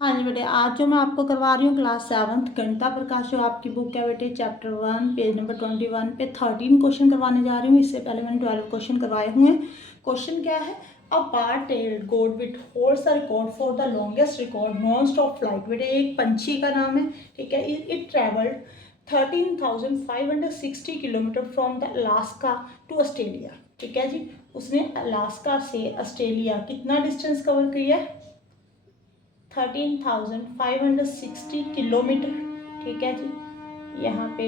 हाँ जी बेटे, आज जो मैं आपको करवा रही हूँ क्लास 7th गणिता प्रकाश, जो आपकी बुक है बेटे चैप्टर 1 पेज नंबर 21 पे 13 क्वेश्चन करवाने जा रही हूँ। इससे पहले मैंने 12 क्वेश्चन करवाए हुए हैं। क्वेश्चन क्या है? A bar tailed godwit holds a record for the longest record non stop flight. बेटे एक पंछी का नाम है, ठीक है। It travelled 13,560 kilometre from the Alaska to Australia, ठीक है जी। उसने अलास्का से ऑस्ट्रेलिया कितना डिस्टेंस कवर किया है? 13,560 किलोमीटर, ठीक है जी। यहाँ पे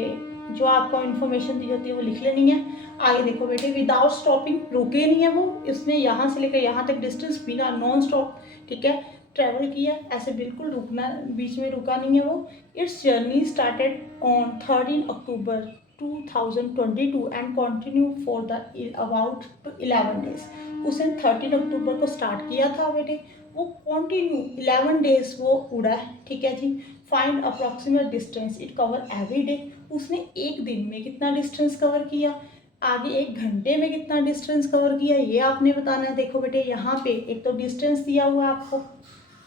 जो आपको इन्फॉर्मेशन दी होती है वो लिख लेनी है। आगे देखो बेटे, विदाउट स्टॉपिंग, रुके नहीं है वो, इसने यहाँ से लेकर यहाँ तक डिस्टेंस बिना नॉन स्टॉप, ठीक है, ट्रेवल किया। ऐसे बिल्कुल रुकना, बीच में रुका नहीं है वो। It's journey started on 13 October 2022 and continue for the about 11 days. उसने 13 अक्टूबर को स्टार्ट किया था बेटे, वो कंटिन्यू 11 डेज वो उड़ा है, ठीक है जी। Find approximate distance it cover every day. उसने एक दिन में कितना डिस्टेंस कवर किया, आगे एक घंटे में कितना डिस्टेंस कवर किया, ये आपने बताना है। देखो बेटे, यहाँ पे एक तो डिस्टेंस दिया हुआ है आपको,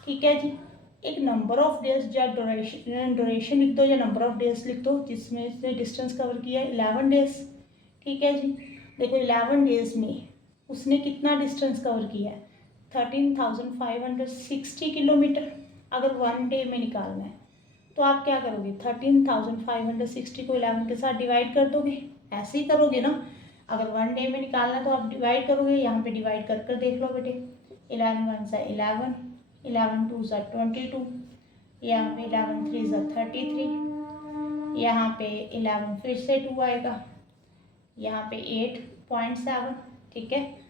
ठीक है जी। एक नंबर ऑफ डेज या ड्यूरेशन लिख दो या नंबर ऑफ डेज लिख दो जिसमें इसने डिस्टेंस कवर किया है 11 डेज, ठीक है जी। देखो 11 डेज में उसने कितना डिस्टेंस कवर किया है? 13,560 किलोमीटर। अगर 1 डे में निकालना है तो आप क्या करोगे? 13,560 को 11 के साथ डिवाइड कर दोगे, ऐसे ही करोगे ना। अगर 1 डे में निकालना है तो आप डिवाइड करोगे, यहाँ पे डिवाइड कर कर देख लो बेटे। 11 1 सा 11, 11 2 सा 22, यहाँ पे 11 3 सा 33, यहाँ पे 11 फिर से 2 आएगा, यहाँ पे 8.7, ठीक है।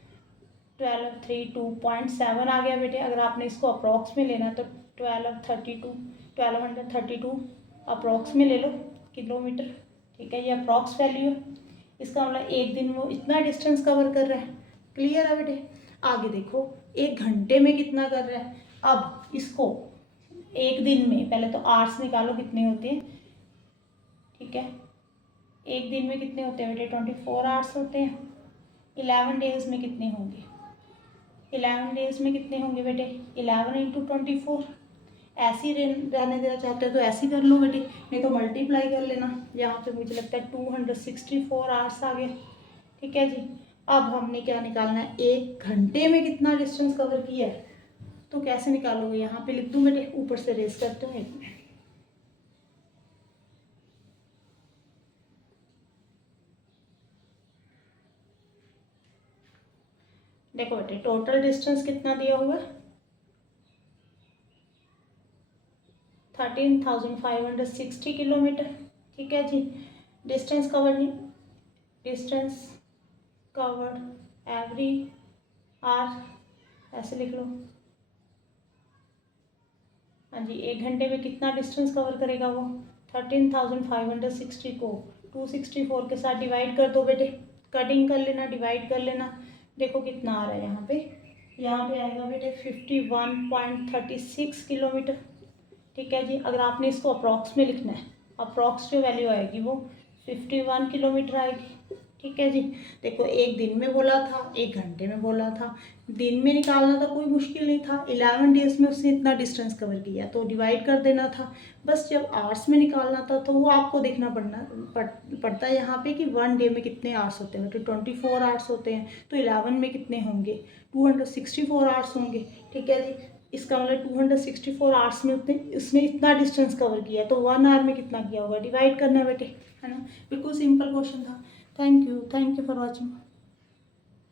12 3 2.7 आ गया बेटे। अगर आपने इसको अप्रॉक्स में लेना तो 1232 अप्रॉक्स में ले लो किलोमीटर, ठीक है। ये अप्रॉक्स वैल्यू है, इसका मतलब एक दिन वो इतना डिस्टेंस कवर कर रहा है। क्लियर है बेटे? आगे देखो, एक घंटे में कितना कर रहा है। अब इसको एक दिन में, पहले तो आवर्स निकालो कितने होते हैं, ठीक है। एक दिन में कितने होते हैं बेटे? 24 आवर्स होते हैं। 11 डेज में कितने होंगे? 11 डेज में कितने होंगे बेटे? 11 इंटू 24। ऐसे ही रहने देना चाहते हो तो ऐसे ही कर लो बेटे, नहीं तो मल्टीप्लाई कर लेना। यहाँ पे मुझे लगता है 264 आवर्स आ गए, ठीक है जी। अब हमने क्या निकालना है? एक घंटे में कितना डिस्टेंस कवर किया है। तो कैसे निकालोगे? यहाँ पे लिख दूँ बेटे, ऊपर से रेस करते हूँ एक मिनट। देखो बेटे, टोटल डिस्टेंस कितना दिया हुआ है? 13,560 किलोमीटर, ठीक है जी। डिस्टेंस कवर नहीं, डिस्टेंस कवर्ड एवरी आवर, ऐसे लिख लो। हाँ जी, एक घंटे में कितना डिस्टेंस कवर करेगा वो? 13,560 को 264 के साथ डिवाइड कर दो बेटे, कटिंग कर लेना, डिवाइड कर लेना। देखो कितना आ रहा है यहाँ पे, आएगा बेटे 51.36 किलोमीटर, ठीक है जी। अगर आपने इसको अप्रॉक्स में लिखना है, अप्रॉक्स जो वैल्यू आएगी वो 51 किलोमीटर आएगी, ठीक है जी। देखो एक दिन में बोला था, एक घंटे में बोला था। दिन में निकालना था, कोई मुश्किल नहीं था। 11 डेज में उसने इतना डिस्टेंस कवर किया तो डिवाइड कर देना था। बस जब आवर्स में निकालना था तो वो आपको देखना पड़ता है यहाँ पे कि 1 डे में कितने आवर्स होते हैं। तो 24 आवर्स होते हैं, तो 11 में कितने होंगे? 264 आवर्स होंगे, ठीक है जी। इसका मतलब 264 आवर्स में उसने इतना डिस्टेंस कवर किया, तो 1 आवर में कितना किया होगा? डिवाइड करना है बेटे, है ना। बिल्कुल सिंपल क्वेश्चन था। Thank you for watching.